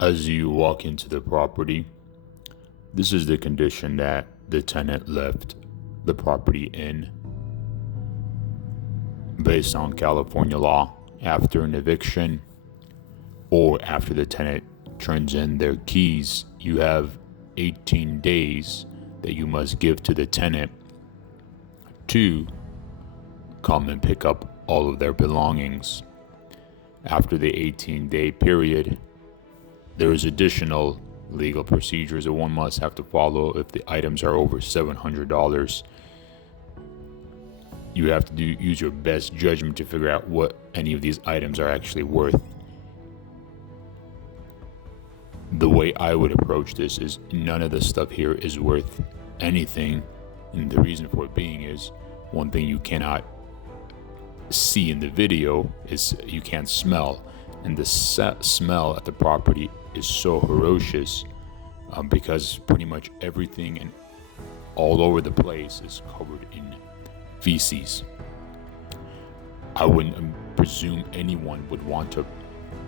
As you walk into the property, this is the condition that the tenant left the property in. Based on California law, after an eviction or after the tenant turns in their keys, you have 18 days that you must give to the tenant to come and pick up all of their belongings. After the 18-day period, there is additional legal procedures that one must have to follow. If the items are over $700, you have to use your best judgment to figure out what any of these items are actually worth. The way I would approach this is none of the stuff here is worth anything, and the reason for it being is one thing you cannot see in the video is you can't smell, and the smell at the property is so ferocious because pretty much everything and all over the place is covered in feces. I wouldn't presume anyone would want to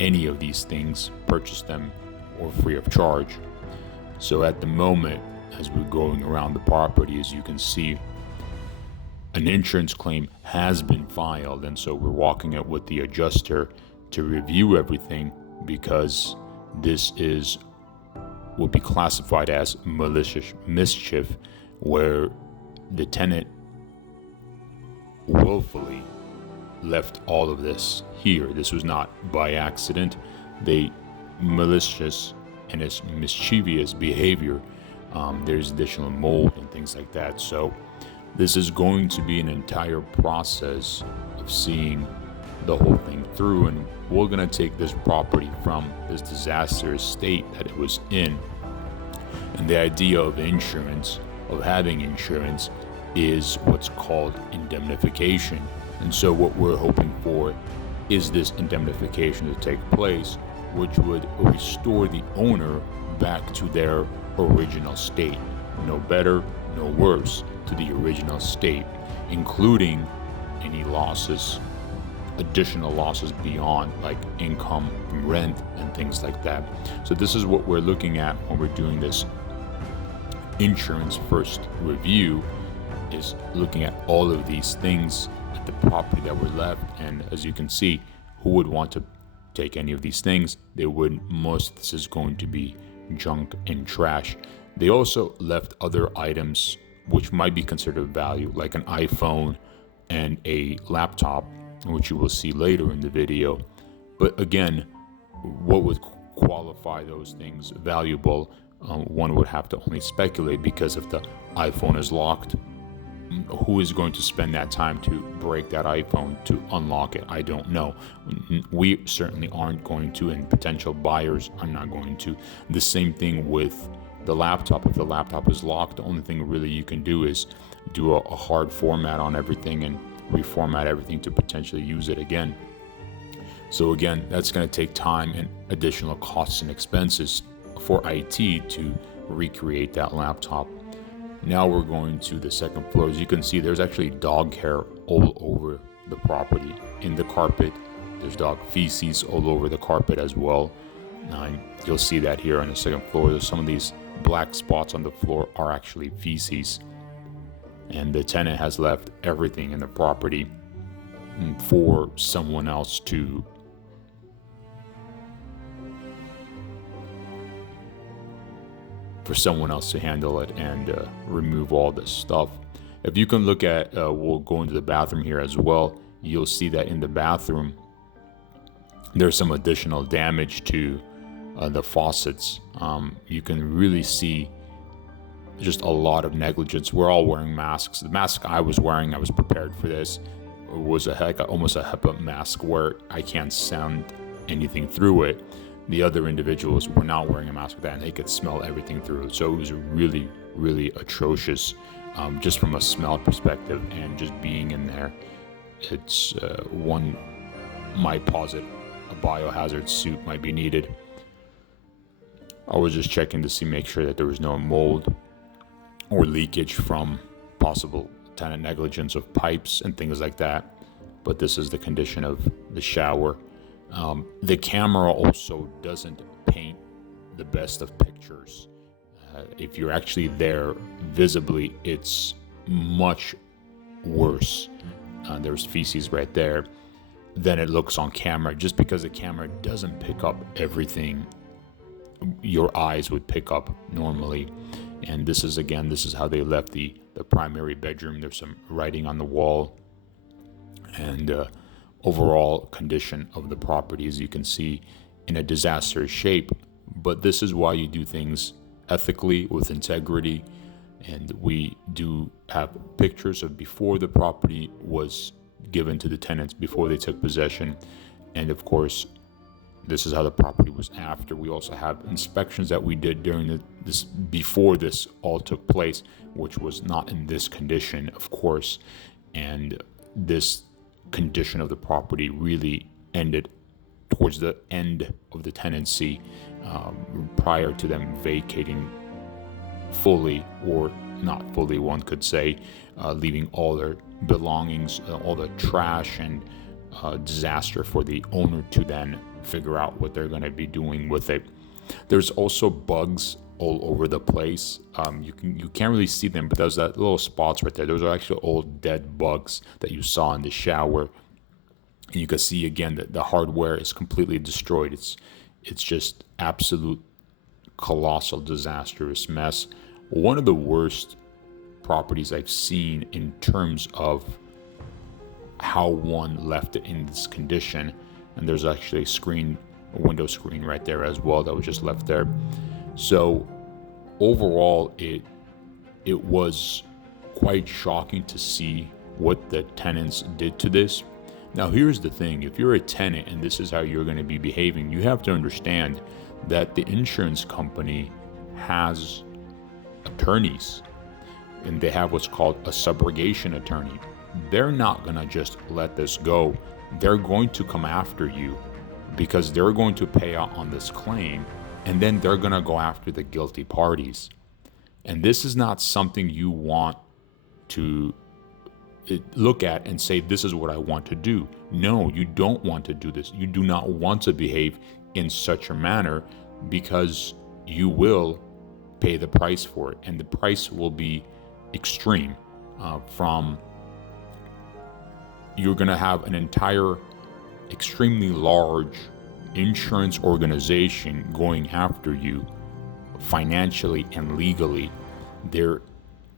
any of these things, purchase them or free of charge. So at the moment, as we're going around the property, as you can see, an insurance claim has been filed, and so we're walking it with the adjuster to review everything, because this will be classified as malicious mischief, where the tenant willfully left all of this here. This was not by accident. They malicious and its mischievous behavior. There's additional mold and things like that. So this is going to be an entire process of seeing the whole thing through, and we're going to take this property from this disastrous state that it was in. And the idea of insurance, of having insurance, is what's called indemnification. And so what we're hoping for is this indemnification to take place, which would restore the owner back to their original state. No better, no worse, to the original state, including any losses, additional losses beyond, like income from rent and things like that. So this is what we're looking at when we're doing this insurance first review, is looking at all of these things at the property that were left. And as you can see, who would want to take any of these things? They wouldn't. Most of this is going to be junk and trash. They also left other items which might be considered value, like an iPhone and a laptop, which you will see later in the video. But again, what would qualify those things valuable? One would have to only speculate, because if the iPhone is locked, who is going to spend that time to break that iPhone to unlock it? I don't know. We certainly aren't going to, and potential buyers are not going to. The same thing with the laptop. If the laptop is locked, the only thing really you can do is do a hard format on everything and reformat everything to potentially use it again. So again, that's going to take time and additional costs and expenses for IT to recreate that laptop. Now we're going to the second floor. As you can see, there's actually dog hair all over the property, in the carpet. There's dog feces all over the carpet as well. You'll see that here on the second floor. There's some of these black spots on the floor are actually feces. And the tenant has left everything in the property for someone else to handle it and remove all this stuff. If you can look at, we'll go into the bathroom here as well. You'll see that in the bathroom, there's some additional damage to the faucets. You can really see just a lot of negligence. We're all wearing masks. The mask I was wearing, I was prepared for this, was almost a HEPA mask where I can't sound anything through it. The other individuals were not wearing a mask with that, and they could smell everything through it. So it was really, really atrocious, just from a smell perspective, and just being in there. It's one might posit a biohazard suit might be needed. I was just checking to make sure that there was no mold or leakage from possible tenant negligence of pipes and things like that. But this is the condition of the shower. The camera also doesn't paint the best of pictures. If you're actually there visibly, it's much worse. There's feces right there than it looks on camera, just because the camera doesn't pick up everything your eyes would pick up normally. And this is how they left the primary bedroom. There's some writing on the wall, and overall condition of the property, as you can see, in a disastrous shape. But this is why you do things ethically, with integrity. And we do have pictures of before the property was given to the tenants, before they took possession. And of course, this is how the property was after. We also have inspections that we did during this before this all took place, which was not in this condition, of course. And this condition of the property really ended towards the end of the tenancy, prior to them vacating fully, or not fully, one could say, leaving all their belongings, all the trash and disaster for the owner to then figure out what they're going to be doing with it. There's also bugs all over the place. You can't really see them, but there's that little spots right there. Those are actually old dead bugs that you saw in the shower. And you can see again that the hardware is completely destroyed. It's just absolute colossal disastrous mess. One of the worst properties I've seen in terms of how one left it in this condition. And there's actually a window screen right there as well that was just left there. So overall, it was quite shocking to see what the tenants did to this. Now, here's the thing. If you're a tenant and this is how you're going to be behaving, you have to understand that the insurance company has attorneys, and they have what's called a subrogation attorney. They're not going to just let this go. They're going to come after you because they're going to pay out on this claim, and then they're going to go after the guilty parties. And this is not something you want to look at and say, this is what I want to do. No, you don't want to do this. You do not want to behave in such a manner, because you will pay the price for it, and the price will be extreme. You're going to have an entire extremely large insurance organization going after you financially and legally.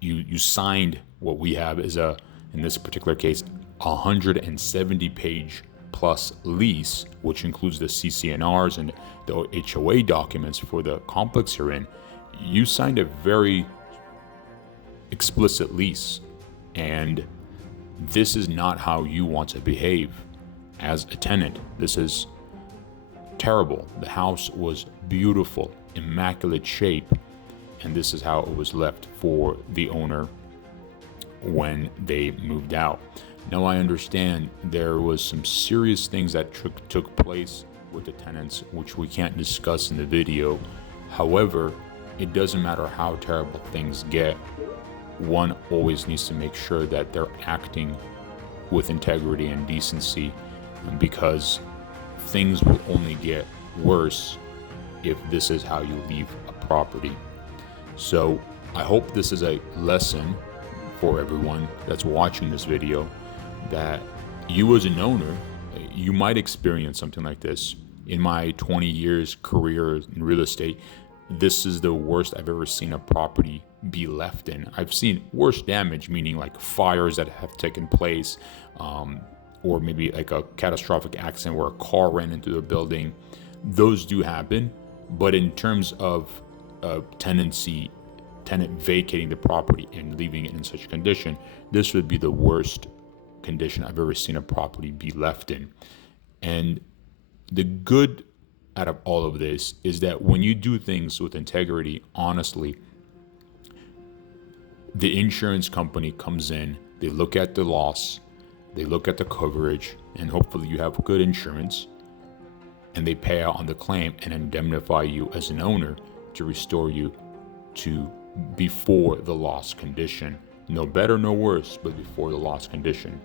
You signed what we have is in this particular case, 170-page plus lease, which includes the CCNRs and the HOA documents for the complex you're in. You signed a very explicit lease, and this is not how you want to behave as a tenant. This is terrible. The house was beautiful, immaculate shape, and this is how it was left for the owner when they moved out. Now, I understand there was some serious things that took place with the tenants, which we can't discuss in the video. However, it doesn't matter how terrible things get. One always needs to make sure that they're acting with integrity and decency, because things will only get worse if this is how you leave a property. So I hope this is a lesson for everyone that's watching this video, that you as an owner, you might experience something like this. In my 20 years career in real estate, this is the worst I've ever seen a property be left in. I've seen worse damage, meaning like fires that have taken place, or maybe like a catastrophic accident where a car ran into the building. Those do happen, but in terms of tenant vacating the property and leaving it in such condition, this would be the worst condition I've ever seen a property be left in. And the good out of all of this is that when you do things with integrity, honestly, the insurance company comes in, they look at the loss, they look at the coverage, and hopefully you have good insurance, and they pay out on the claim and indemnify you as an owner to restore you to before the loss condition. No better, no worse, but before the loss condition.